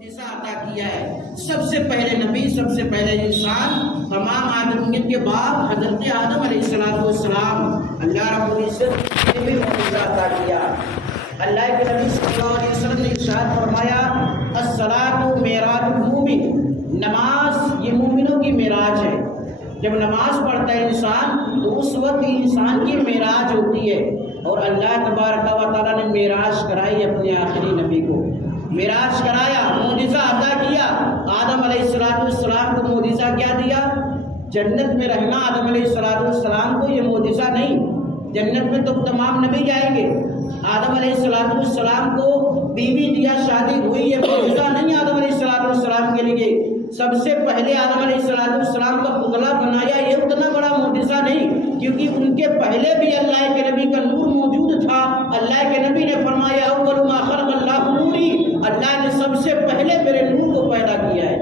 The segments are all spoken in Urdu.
معجزہ عطا کیا ہے۔ سب سے پہلے نبی، سب سے پہلے انسان، تمام آدمیت کے بعد حضرت آدم علیہ السلام، اللہ رب العزت نے بھی معجزہ عطا کیا۔ اللہ کے نبی صلی اللہ علیہ وسلم نے ارشاد فرمایا، الصلاۃ معراج المومن، نماز یہ مومنوں کی معراج ہے۔ جب نماز پڑھتا ہے انسان تو اس وقت انسان کی معراج ہوتی ہے، اور اللہ تبارک و تعالیٰ نے معراج کرائی اپنے آخری نبی کو، معراج کرایا، معجزہ عطا کیا۔ آدم علیہ السلام کو معجزہ کیا دیا؟ جنت میں رہنا۔ آدم علیہ السلام کو یہ معجزہ نہیں، جنت میں تو تمام نبی جائیں گے۔ آدم علیہ السلام کو بیوی دیا، شادی ہوئی، یہ معجزہ نہیں آدم علیہ السلام کے لیے۔ سب سے پہلے آدم علیہ السلام کا پتلا بنایا، یہ اتنا بڑا معجزہ نہیں، کیونکہ ان کے پہلے بھی اللہ کے نبی کا نور موجود تھا۔ اللہ کے نبی نے فرمایا، اول ما خلق اللہ نوری، اللہ نے سب سے پہلے میرے نور کو پیدا کیا ہے۔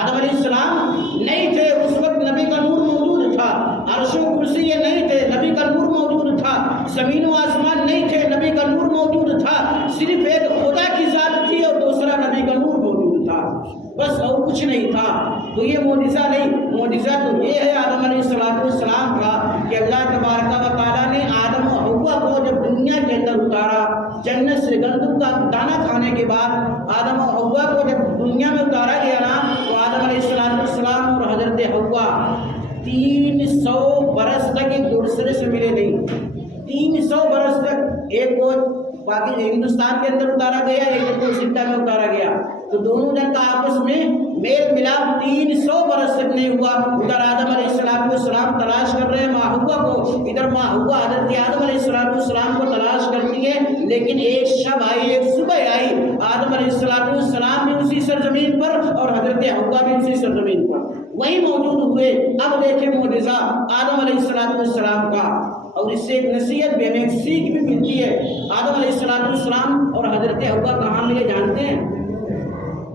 آدم علیہ السلام نہیں تھے، اس وقت نبی کا نور موجود تھا۔ عرش و کرسی یہ نہیں تھے، نبی کا نور موجود تھا۔ زمین و آسمان نہیں تھے، نبی کا نور موجود تھا۔ صرف ایک خدا کی ذات تھی اور دوسرا نبی کا نور موجود تھا، بس اور کچھ نہیں تھا۔ تو یہ معجزہ نہیں، معجزہ تو یہ ہے آدم علیہ السلام کا کہ اللہ تبارک و تعالیٰ نے آدم و حوا کو جب دنیا کے اندر اتارا، جنت سے گندم کا دانہ کھانے کے بعد آدم و حوا کو جب دنیا میں اتارا گیا نا، تو آدم علیہ السلام اور حضرت حوا 300 برس تک ایک دوسرے سے ملے نہیں۔ 300 برس تک، ایک کو ہندوستان کے اندر اتارا گیا، ایک کو سدھا میں اتارا گیا، تو دونوں جن کا آپس میں میل ملاپ 300 برس تک نہیں ہوا۔ ادھر آدم علیہ السلام تلاش کر رہے ہیں ماں حوا کو، ادھر ماں حوا حضرت آدم علیہ السلام کو تلاش کرتی ہے۔ لیکن ایک شب آئی، ایک صبح آئی، آدم علیہ السلام بھی اسی سرزمین پر اور حضرت حوا بھی اسی سرزمین پر وہی موجود ہوئے۔ اب دیکھیں معجزہ آدم علیہ السلام کا، اور اس سے ایک نصیحت بھی ہمیں، ایک سیکھ بھی ملتی ہے۔ آدم علیہ السلام اور حضرت حوا کہاں ملے جانتے ہیں؟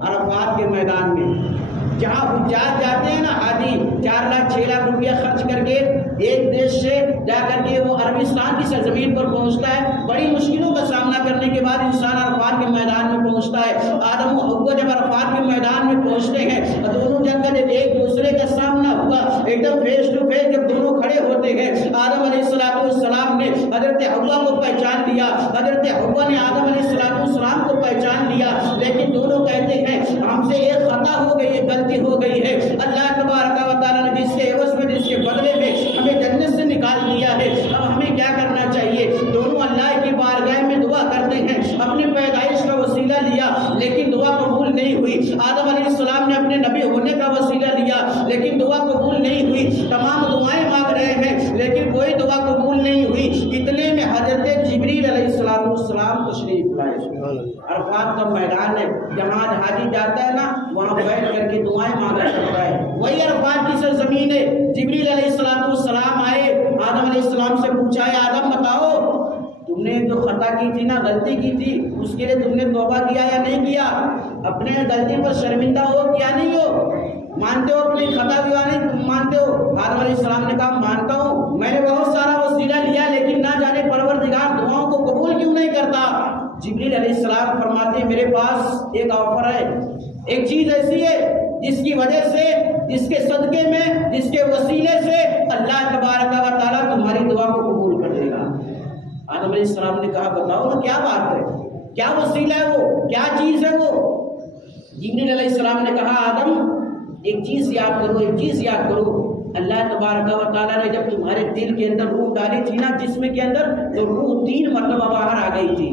عرفات کے میدان میں، جہاں حجاج جاتے ہیں نا، حاجی 4 لاکھ 6 لاکھ روپیہ خرچ کر کے ایک دیش سے جا کر کے وہ عربستان کی سرزمین پر پہنچتا ہے، بڑی مشکلوں کا سامنا کرنے کے بعد انسان عرفات کے میدان میں پہنچتا ہے۔ آدم و حوا جب عرفات کے میدان میں پہنچتے ہیں، دونوں جن کا جب ایک دوسرے کا سامنا ہوا، ایک دم فیس ٹو فیس جب دونوں کھڑے ہوتے ہیں، آدم علیہ السلام نے حضرت حوا کو پہچان لیا، حضرت حوا نے آدم علیہ السلام کو پہچان لیا، لیکن دونوں کہتے ہیں ہم سے ایک خطا ہو گئی ہے، غلطی ہو گئی ہے۔ اللہ تبارک و تعالیٰ نے جس کے عوض میں، جس کے بدلے میں ہمیں جنت سے نکال دیا ہے، اب ہمیں کیا کرنا چاہیے؟ دونوں اللہ کی بارگاہ میں دعا کرتے ہیں، اپنی پیدائش کا وسیلہ لیا لیکن دعا قبول نہیں ہوئی۔ آدم علیہ السلام نے اپنے نبی ہونے کا وسیلہ لیا لیکن دعا قبول نہیں ہوئی۔ تمام دعائیں مانگ رہے ہیں لیکن کوئی دعا قبول نہیں ہوئی۔ اتنے میں حضرت جبریل علیہ السلام تشریف لائے۔ عرفات کا میدان ہے، جہاں حاجی جاتا ہے نا، وہاں بیٹھ کر کے دعائیں مانگا کرتا ہے، وہی عرفات کی سرزمین ہے۔ جبریل علیہ السلام آئے، آدم علیہ السلام سے پوچھا ہے، آدم بتاؤ تم نے جو خطا کی تھی نا، غلطی کی تھی، اس کے لیے تم نے توبہ کیا یا نہیں کیا؟ اپنے غلطی پر شرمندہ ہو کیا نہیں ہو؟ مانتے ہو اپنی خطا کی یا نہیں مانتے ہو؟ آدم علیہ السلام نے کہا مانتا ہوں، میں نے بہت سارا وسیلہ لیا لیکن نہ جانے پروردگار دعاؤں کو قبول کیوں نہیں کرتا۔ جبریل علیہ السلام فرماتے ہیں میرے پاس ایک آفر ہے، ایک چیز ایسی ہے جس کی وجہ سے، جس کے صدقے میں، جس کے وسیلے سے اللہ تبارک و تعالیٰ تمہاری دعا کو قبول کر لے گا۔ آدم علیہ السلام نے کہا بتاؤ نا کیا بات ہے، کیا وسیلہ ہے وہ، کیا چیز ہے وہ؟ جبریل علیہ السلام نے کہا آدم ایک چیز یاد کرو، ایک چیز یاد کرو، اللہ تبارک و تعالیٰ نے جب تمہارے دل کے اندر روح ڈالی تھی نا، جسم کے اندر، تو روح 3 مرتبہ باہر آ گئی تھی،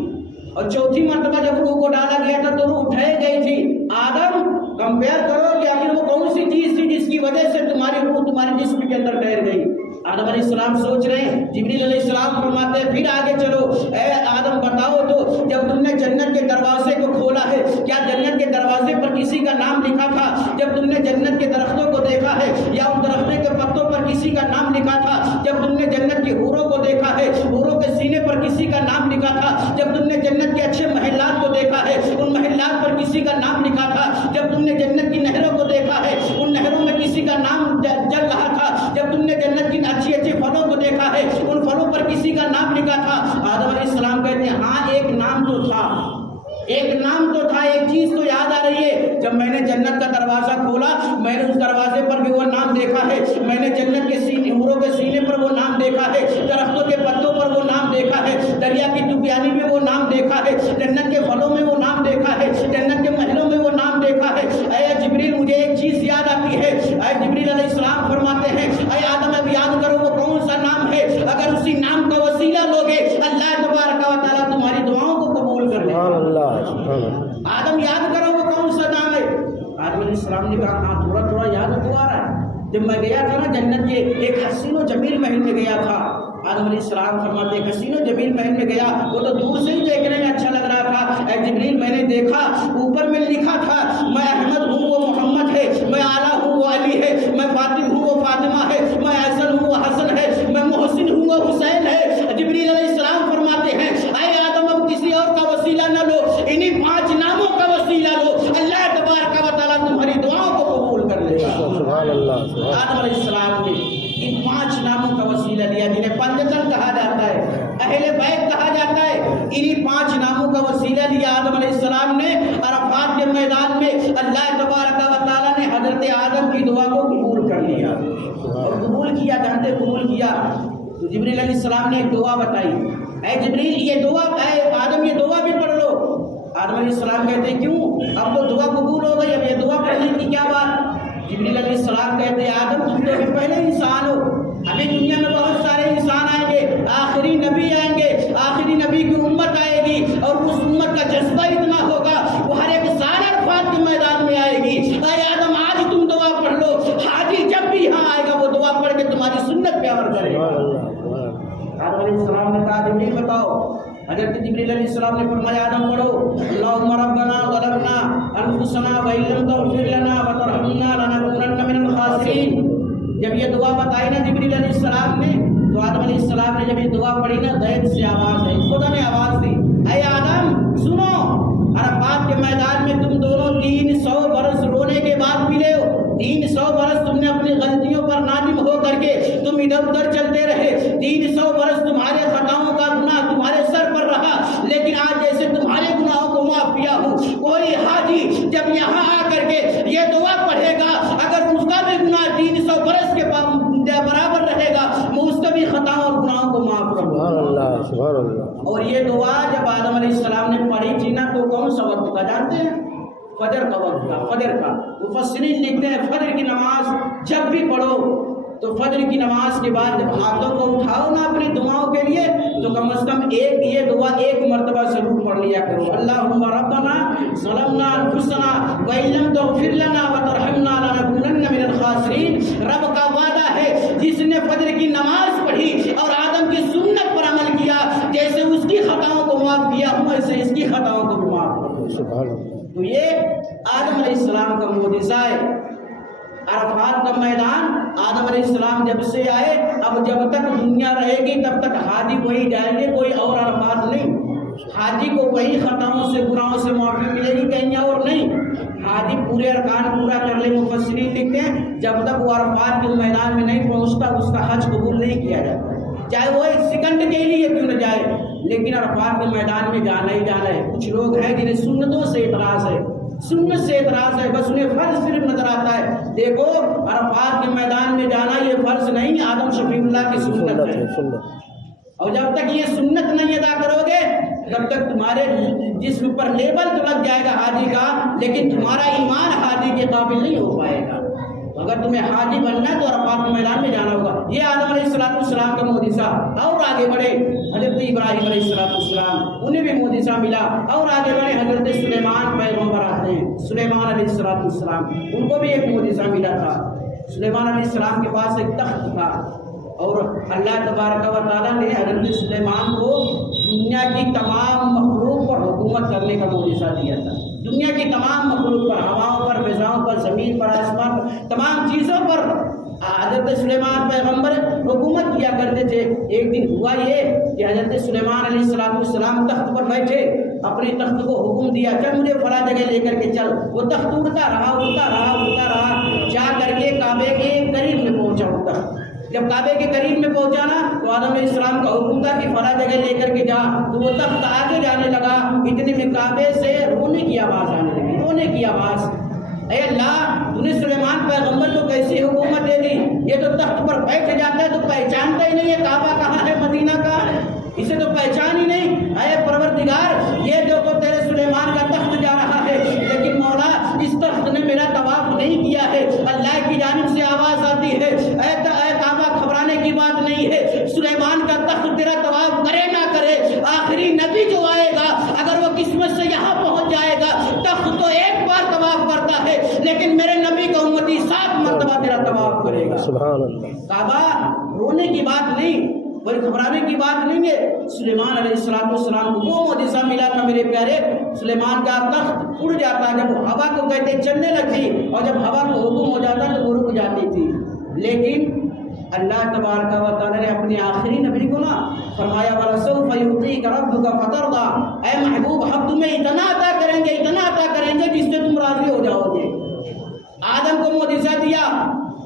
اور چوتھی مرتبہ جب روح کو ڈالا گیا تھا تو روح اٹھائی گئی تھی۔ آدم کمپیئر کرو کہ آخر وہ کون سی چیز تھی جس کی وجہ سے تمہاری روح تمہارے جسم کے اندر ٹھہر گئی؟ آدم علیہ السلام سوچ رہے ہیں، جبریل علیہ السلام فرماتے ہیں پھر آگے چلو، اے آدم بتاؤ تو جب تم نے جنت کے دروازے کو کھولا ہے، کیا جنت کے دروازے پر کسی کا نام لکھا تھا؟ جب تم نے جنت کے درختوں کو دیکھا ہے یا ان درختوں کے پتوں پر کسی کا نام لکھا تھا؟ جب تم نے جنت کی حوروں کو دیکھا ہے، حوروں کے سینے پر کسی کا نام لکھا تھا؟ جب تم نے جنت کے اچھے محلات کو دیکھا ہے، ان محلات پر کسی کا نام لکھا تھا؟ جب تم نے جنت کی نہروں کو دیکھا ہے، ان نہروں میں کسی کا نام جل رہا تھا؟ جب تم نے جنت کی اچھی پھلوں کو دیکھا ہے، ان پھلوں پر کسی کا نام لکھا تھا؟ آدم علیہ السلام کہتے ہیں ہاں ایک نام تو تھا، ایک نام تو تھا، ایک چیز تو یاد آ بتائیے جب میں نے جنت کا دروازہ کھولا میں نے اس دروازے پر بھی وہ نام دیکھا ہے, میں نے جنت کے سینے حوروں کے سینے پر وہ نام دیکھا ہے, درختوں کے پتوں پر وہ نام دیکھا ہے, دریا کی طوفانی میں وہ نام دیکھا ہے, جنت کے پھلوں میں وہ نام دیکھا ہے, جنت کے محلوں میں وہ نام دیکھا ہے. اے جبریل مجھے ایک چیز یاد آتی ہے. اے جبریل علیہ السلام فرماتے ہیں اے آدم اب یاد کرو وہ کون سا نام ہے, اگر اسی نام کا وسیلہ لوگے اللہ تبارک و تعالیٰ تمہاری دعاؤں کو قبول کر لے. آدم یاد کرو وہ کون سا نام ہے. آدم علیہ السلام نے کہا ہاں تھوڑا تھوڑا یاد تو آ رہا ہے. جب میں گیا تھا نا جنت کے ایک حسین و جمیل محل میں گیا تھا, آدم علیہ السلام فرماتے ہیں حسین و جمیل محل میں گیا, وہ تو دور سے ہی دیکھنے میں اچھا لگ رہا تھا. اے جبریل میں نے دیکھا اوپر میں لکھا تھا میں احمد ہوں وہ محمد ہے, میں اعلیٰ ہوں وہ علی ہے, میں فاطم ہوں وہ فاطمہ ہے, میں احسن ہوں وہ حسن ہے, میں محسن ہوں وہ حسین ہے. جبریل علیہ السلام فرماتے ہیں اے آدم اب کسی اور کا وسیلہ نہ لو, انہی 5 ناموں کا وسیلہ لو, اللہ تبارک و تعالیٰ تمہاری دعاؤں کو قبول کر لے گا. سبحان اللہ. آدم علیہ السلام نے ان 5 ناموں کا وسیلہ لیا جنہیں پنجتن کہا جاتا ہے, اہل بیت کہا جاتا ہے. انہی 5 ناموں کا وسیلہ لیا آدم علیہ السلام نے. عرفات کے میدان میں اللہ تبارک و تعالیٰ نے حضرت آدم کی دعا کو قبول کر لیا اور قبول کیا, جانتے قبول کیا. تو جبریل علیہ السلام نے ایک دعا بتائی, اے جبریل یہ دعا, اے آدم یہ دعا بھی پڑھ لو. آدم علیہ السلام کہتے ہیں کیوں, اب تو دعا قبول ہو گئی, اب یہ دعا پڑھنے کی کیا بات. جبریل علیہ السلام کہتے ہیں آدم تم تو ابھی پہلے انسان ہو, ابھی دنیا میں بہت سارے انسان آئیں گے, آخری نبی آئیں گے, آخری نبی کی امت آئے گی اور اس امت کا جذبہ اتنا ہوگا وہ ہر ایک سال عرفات کے میدان میں آئے گی. اے آدم آج تم دعا پڑھ لو, حاجی جب بھی یہاں آئے گا وہ دعا پڑھ کے تمہاری سنت پہ عمل کرے گا. آدم علیہ السلام نے کہا جبریل بتاؤ. حضرت جبریل علیہ السلام نے فرمایا آدم پڑھو اللہم ربنا ظلمنا انفسنا وان لم تغفر لنا وترحمنا لنکونن من الخاسرین. جب یہ دعا بتائی نا جبریل علیہ السلام نے تو آدم علیہ السلام نے جب یہ دعا پڑھی نا غیب سے آواز آئی, خدا نے آواز دی اے آدم سنو, عرفات کے میدان میں تم دونوں 300 برس رونے کے بعد ملے ہو. 300 برس تم نے اپنی غلطیوں پر نادم ہو کر کے تم ادھر ادھر چلتے رہے. 300 برس تمہارے خطاؤں کا گناہ تمہارے سر پر رہا, لیکن آج جیسے تمہارے گناہوں کو معاف کیا ہوں, کوئی حاجی جب یہاں آ کر کے یہ دعا پڑھے گا اگر اس کا بھی گناہ 300 برس کے برابر رہے گا میں اس کا بھی خطاؤں اور گناہوں کو معاف کروں. سبحان اللہ سبحان اللہ. اور یہ دعا جب آدم علیہ السلام نے پڑھی تھی نا تو کون سا وقت تھا جانتے ہیں, فجر کا وقت تھا. فجر کا مفسرین لکھتے ہیں فجر کی نماز جب بھی پڑھو تو فجر کی نماز کے بعد جب ہاتھوں کو اٹھاؤ نا اپنی دعاؤں کے لیے تو کم از کم یہ دعا ایک مرتبہ ضرور پڑھ لیا کرو. اللہم ربنا ظلمنا انفسنا وان لم تغفر لنا وترحمنا لنکونن من الخاسرین. رب کا وعدہ ہے جس نے فجر کی نماز پڑھی اور آدم کی سنت پر عمل کیا, جیسے اس کی خطاؤں کو معاف کیا ہوں ایسے اس کی خطاؤں کو بھی معاف کروں. تو یہ آدم علیہ السلام کا معجزہ ہے. عرفات کا میدان آدم علیہ السلام جب سے آئے اب جب تک دنیا رہے گی تب تک حاجی وہی جائیں گے, کوئی اور عرفات نہیں. حاجی کو وہی خطاؤں سے گناہوں سے معافی ملے گی, کہیں اور نہیں. حاجی پورے ارکان پورا کر لے. مفسرین لکھتے ہیں جب تک وہ عرفات کے میدان میں نہیں پہنچتا اس کا حج قبول نہیں کیا جاتا, چاہے وہ 1 سیکنڈ کے لیے کیوں نہ جائے, لیکن عرفات کے میدان میں جانا ہی جانا ہے. کچھ لوگ ہیں جنہیں سنتوں سے اعتراض ہے, سنت سے اعتراض ہے, بس انہیں فرض صرف نظر آتا ہے. دیکھو عرفات کے میدان میں جانا یہ فرض نہیں, آدم شفیع اللہ کی سنت ہے. اور جب تک یہ سنت نہیں ادا کرو گے تب تک تمہارے جسم پر لیبل تو لگ جائے گا حاجی کا, لیکن تمہارا ایمان حاجی کے قابل نہیں ہو پائے گا. اگر تمہیں حاجی بننا ہے تو عرفات کے میدان میں جانا ہوگا. یہ آدم علیہ السلام کا معجزہ. اور آگے بڑھے حضرت ابراہیم علیہ السلام انہیں بھی معجزہ ملا. اور آگے بڑھے حضرت سلیمان پیغمبر آتے ہیں, سلیمان علیہ السلام ان کو بھی ایک معجزہ ملا تھا. سلیمان علیہ السلام کے پاس ایک تخت تھا اور اللہ تبارک و تعالیٰ نے حضرت سلیمان کو دنیا کی تمام مخلوق پر حکومت کرنے کا معجزہ دیا تھا. دنیا کی تمام مخلوق پر, ہواؤں پر, فضاؤں پر, زمین پر, آسمان پر, تمام چیزوں پر حضرت سلیمان پیغمبر حکومت کیا کرتے تھے. ایک دن ہوا یہ کہ حضرت سلیمان علیہ السلام تخت پر بیٹھے, اپنے تخت کو حکم دیا چل مجھے فلاں جگہ لے کر کے چل. وہ تخت اڑتا رہا, جا کر کے کعبے کے قریب میں پہنچا اڑتا. جب کعبے کے قریب میں پہنچانا تو آدم علیہ السلام کا حکم تھا کہ فلاں جگہ لے کر کے جا. تو وہ تخت آگے جانے لگا, اتنے میں کعبے سے رونے کی آواز آنے لگی. رونے کی آواز، اے اللہ تو نے سلیمان پیغمبر کو کیسی حکومت دے دی، یہ تو تخت پر بیٹھ جاتا ہے تو پہچانتا ہی نہیں ہے کعبہ کہاں ہے، مدینہ کہاں ہے، اسے تو پہچان ہی نہیں۔ اے پروردگار یہ جو تیرے سلیمان کا تخت جا رہا ہے، لیکن مولا اس تخت نے میرا طواف نہیں کیا ہے۔ اللہ کی جانب سے آواز آتی ہے، اے کعبہ گھبرانے کی بات نہیں ہے، سلیمان کا تخت تیرا طواف کرے نہ کرے، آخری نبی جو آئے گا اگر وہ قسمت سے یہاں پہنچ جائے گا، تخت تو ایک بار طواف کرتا ہے لیکن میرے نبی کا امتی 7 مرتبہ تیرا طواف کرے گا۔ سبحان اللہ۔ کعبہ رونے کی بات نہیں، کوئی گھبرانے کی بات نہیں ہے۔ سلیمان علیہ السلام کو وہ معجزہ ملا تھا میرے پیارے، سلیمان کا تخت اڑ جاتا، جب ہوا کو کہتے چلنے لگتی اور جب ہوا کو حکم ہو جاتا تو وہ رک جاتی تھی، لیکن اللہ تبارک و تعالی نے اپنے آخری نبی کو نا فرمایا وَلَسَوْفَ يُعْطِيكَ رَبُّكَ فَتَرْضَىٰ، اے محبوب ہم تمہیں اتنا عطا کریں گے، اتنا عطا کریں گے جس سے تم راضی ہو جاؤ گے۔ آدم کو معجزہ دیا،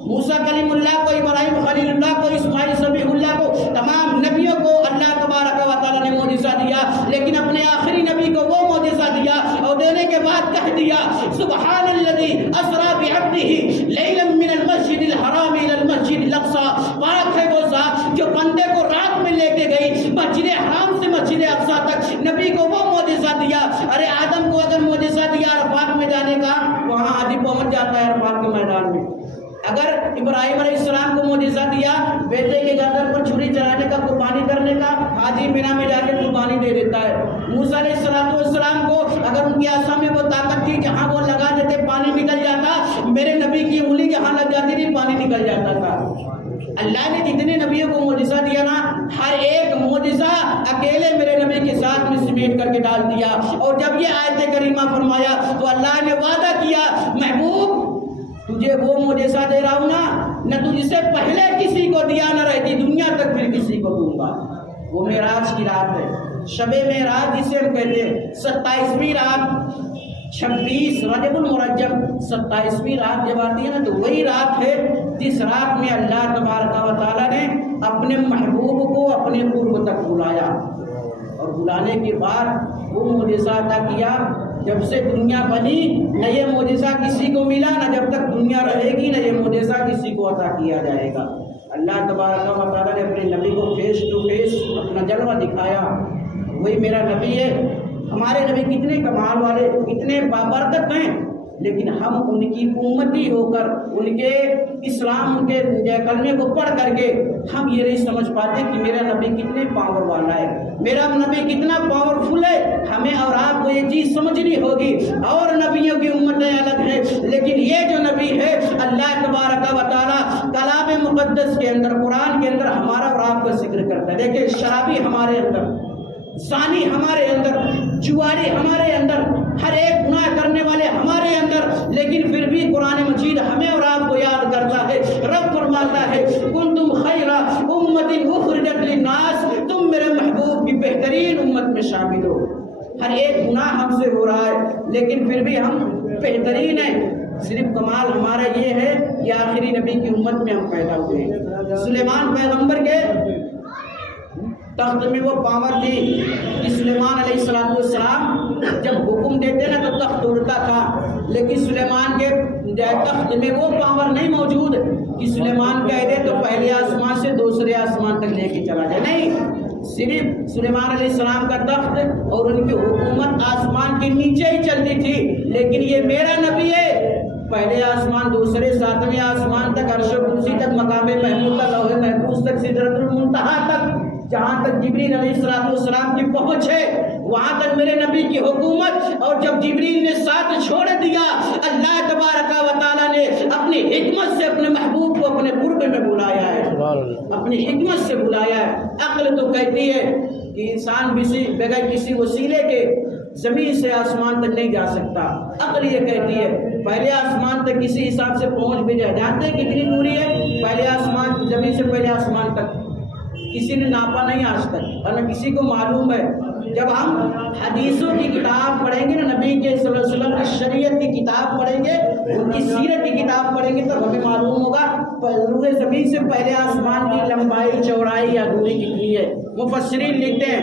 موسیٰ کلیم اللہ کو، ابراہیم خلیل اللہ کو، اسماعیل ذبیح اللہ کو، تمام نبیوں کو اللہ تبارک و تعالی نے معجزہ دیا، لیکن اپنے آخری نبی کو وہ معجزہ دیا اور دینے کے بعد کہہ دیا سبحان الذی اسریٰ بعبدہ لیلا من المسجد الحرام الی المسجد الاقصی، پاک ہے وہ ذات جو بندے کو رات میں لے کے گئی مسجد حرام سے مسجد اقصی تک، نبی کو وہ معجزہ دیا۔ ارے آدم کو اگر معجزہ دیا عرفات میں جانے کا، وہاں آدھی پہنچ جاتا ہے عرفات کے میدان میں۔ اگر ابراہیم علیہ السلام کو معجزہ دیا بیٹے کے گردن پر چھری چلانے کا، قربانی کرنے کا، حاجی مینا میں جا کے قربانی دے دیتا ہے۔ موسیٰ علیہ السلام کو اگر ان کی عصا میں وہ طاقت تھی جہاں وہ لگا دیتے پانی نکل جاتا، میرے نبی کی انگلی جہاں لگ جاتی تھی پانی نکل جاتا تھا۔ اللہ نے جتنے نبیوں کو معجزہ دیا نا، ہر ایک معجزہ اکیلے میرے نبی کے ساتھ میں سمیٹ کر کے ڈال دیا، اور جب یہ آیت کریمہ فرمایا تو اللہ نے وعدہ کیا محبوب تجھے وہ معجزہ دے رہا ہوں نہ تجھ سے پہلے کسی کو دیا نہ رہتی دنیا تک پھر کسی کو دوں گا۔ وہ معراج کی رات ہے، شب معراج جسے ہم کہتے ہیں، 27ویں رات، 26 رجب المرجب 27ویں رات جب آتی ہے نا تو وہی رات ہے جس رات میں اللہ تبارک و تعالیٰ نے اپنے محبوب کو اپنے قرب تک بلایا، اور بلانے کے بعد وہ معجزہ عطا کیا۔ جب سے دنیا بنی نہ یہ معجزہ کسی کو ملا، نہ جب تک دنیا رہے گی نہ یہ معجزہ کسی کو عطا کیا جائے گا۔ اللہ تبارک و تعالیٰ نے اپنے نبی کو فیس ٹو فیس اپنا جلوہ دکھایا، وہی میرا نبی ہے۔ ہمارے نبی کتنے کمال والے، کتنے بابرکت ہیں، لیکن ہم ان کی امتی ہو کر ان کے اسلام، ان کے کلمے کو پڑھ کر کے ہم یہ نہیں سمجھ پاتے کہ میرا نبی کتنے پاور والا ہے، میرا نبی کتنا پاورفل ہے۔ ہمیں اور آپ کو یہ چیز سمجھنی ہوگی، اور نبیوں کی امتیں الگ ہیں، لیکن یہ جو نبی ہے اللہ تبارک و تعالیٰ کلام مقدس کے اندر، قرآن کے اندر ہمارا اور آپ کا ذکر کرتا ہے۔ دیکھیں شرابی ہمارے اندر، زانی ہمارے اندر، جواری ہمارے اندر، ہر ایک گناہ کرنے والے ہمارے اندر، لیکن پھر بھی قرآن مجید ہمیں اور آپ کو یاد کرتا ہے۔ رب فرماتا ہے کنتم خیر امت اخرجت للناس، تم میرے محبوب کی بہترین امت میں شامل ہو۔ ہر ایک گناہ ہم سے ہو رہا ہے لیکن پھر بھی ہم بہترین ہیں۔ صرف کمال ہمارا یہ ہے کہ آخری نبی کی امت میں ہم پیدا ہوئے۔ سلیمان پیغمبر کے تخت میں وہ پاور تھی کہ سلیمان علیہ السلام جب حکم دیتے نا تو تخت اڑتا تھا، لیکن سلیمان کے تخت میں وہ پاور نہیں موجود کہ سلیمان کہہ دے تو پہلے آسمان سے دوسرے آسمان تک لے کے چلا جائے، نہیں، صرف سلیمان علیہ السلام کا تخت اور ان کی حکومت آسمان کے نیچے ہی چلتی تھی، لیکن یہ میرا نبی ہے، پہلے آسمان، دوسرے، 7ویں آسمان تک، عرش و کرسی تک، مقام محمود تک، لوح محفوظ تک، سدرۃ المنتہا تک، جہاں تک جبریل علیہ السلام کی پہنچ ہے وہاں تک میرے نبی کی حکومت۔ اور جب جبریل نے ساتھ چھوڑ دیا، اللہ تبارک و تعالیٰ نے اپنی حکمت سے اپنے محبوب کو اپنے قرب میں بلایا ہے، اپنی حکمت سے بلایا ہے۔ عقل تو کہتی ہے کہ انسان بغیر کسی وسیلے کے زمین سے آسمان تک نہیں جا سکتا، عقل یہ کہتی ہے پہلے آسمان تک کسی حساب سے پہنچ بھی جائے۔ جانتے ہیں کتنی دوری ہے پہلے آسمان، زمین سے پہلے آسمان تک؟ کسی نے ناپا نہیں آج تک، اور نہ کسی کو معلوم ہے۔ جب ہم حدیثوں کی کتاب پڑھیں گے نا، نبی کے صلی اللہ علیہ وسلم کی شریعت کی کتاب پڑھیں گے، ان کی سیرت کی کتاب پڑھیں گے تو ہمیں معلوم ہوگا روئے زمین سے پہلے آسمان کی لمبائی، چوڑائی یا دوری کتنی ہے۔ مفسرین لکھتے ہیں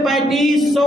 3500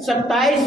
27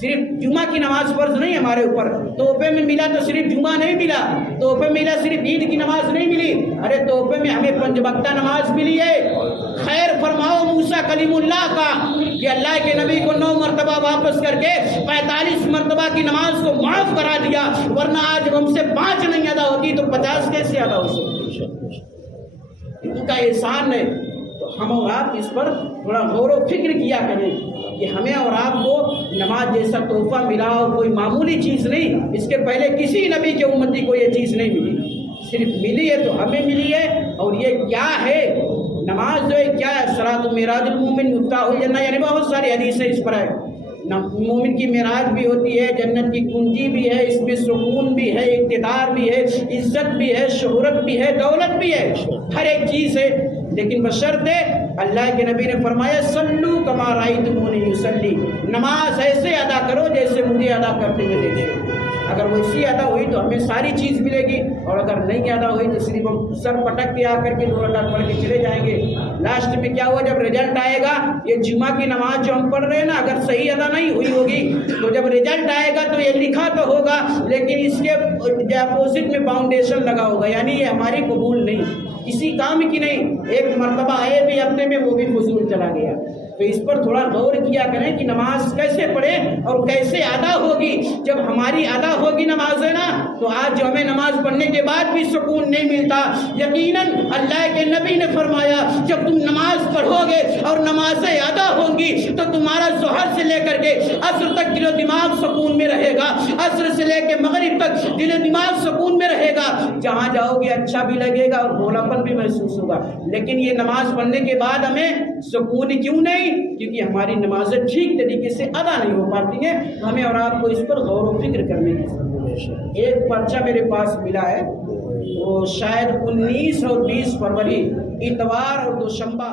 صرف جمعہ کی نماز فرض نہیں ہمارے اوپر، تحفے میں ملا تو صرف جمعہ نہیں ملا، تحفے میں ملا صرف عید کی نماز نہیں ملی، ارے تحفے میں ہمیں 5 وقتہ نماز ملی ہے۔ خیر فرماؤ موسیٰ کلیم اللہ کا کہ اللہ کے نبی کو 9 مرتبہ واپس کر کے 45 مرتبہ کی نماز کو معاف کرا دیا، ورنہ آج ہم سے 5 نہیں ادا ہوتی تو 50 کیسے ادا ہو سکتی؟ ان کا احسان ہے۔ تو ہم اور آپ اس پر تھوڑا غور و فکر کیا کریں کہ ہمیں اور آپ کو نماز جیسا تحفہ ملا اور کوئی معمولی چیز نہیں، اس کے پہلے کسی نبی کے امتی کو یہ چیز نہیں ملی، صرف ملی ہے تو ہمیں ملی ہے۔ اور یہ کیا ہے نماز جو ہے کیا ہے؟ صراط معراج المومن مفتاح الجنہ، یعنی بہت ساری حدیثیں اس پر ہے۔ مومن کی معراج بھی ہوتی ہے، جنت کی کنجی بھی ہے، اس میں سکون بھی ہے، اقتدار بھی ہے، عزت بھی ہے، شہرت بھی ہے، دولت بھی ہے، ہر ایک چیز ہے، لیکن بشرطے اللہ کے نبی نے فرمایا صلو کما رأیتمونی یصلی، نماز ایسے ادا کرو جیسے مجھے ادا کرتے ہوئے دیکھے۔ اگر ویسی ادا ہوئی تو ہمیں ساری چیز ملے گی، اور اگر نہیں ادا ہوئی تو صرف ہم سر پٹک کے آ کر کے 2 رکعت پڑھ کے چلے جائیں گے۔ لاسٹ میں کیا ہوا؟ جب رزلٹ آئے گا، یہ جمعہ کی نماز جو ہم پڑھ رہے ہیں نا، اگر صحیح ادا نہیں ہوئی ہوگی تو جب رزلٹ آئے گا تو یہ لکھا تو ہوگا لیکن اس کے اپوزٹ میں فاؤنڈیشن لگا ہوگا، یعنی یہ ہماری قبول نہیں، کسی کام کی نہیں، ایک مرتبہ آئے بھی ہفتے میں وہ بھی فضول چلا گیا۔ تو اس پر تھوڑا غور کیا کریں کہ نماز کیسے پڑھیں اور کیسے ادا ہوگی۔ جب ہماری ادا ہوگی نماز ہے نا، تو آج جو ہمیں نماز پڑھنے کے بعد بھی سکون نہیں ملتا، یقیناً اللہ کے نبی نے فرمایا جب تم نماز پڑھو گے اور نمازیں ادا ہوں گی تو تمہارا ظہر سے لے کر کے عصر تک دل و دماغ سکون میں رہے گا، عصر سے لے کے مغرب تک دل و دماغ سکون میں رہے گا، جہاں جاؤ گے اچھا بھی لگے گا اور بھولاپن بھی محسوس ہوگا۔ لیکن یہ نماز پڑھنے کے بعد ہمیں سکون کیوں نہیں؟ کیونکہ ہماری نمازیں ٹھیک طریقے سے ادا نہیں ہو پاتی ہیں۔ ہمیں اور آپ کو اس پر غور و فکر کرنے کی ضرورت ہے۔ ایک پرچہ میرے پاس ملا ہے، وہ شاید 19 اور 20 فروری اتوار اور دوشنبہ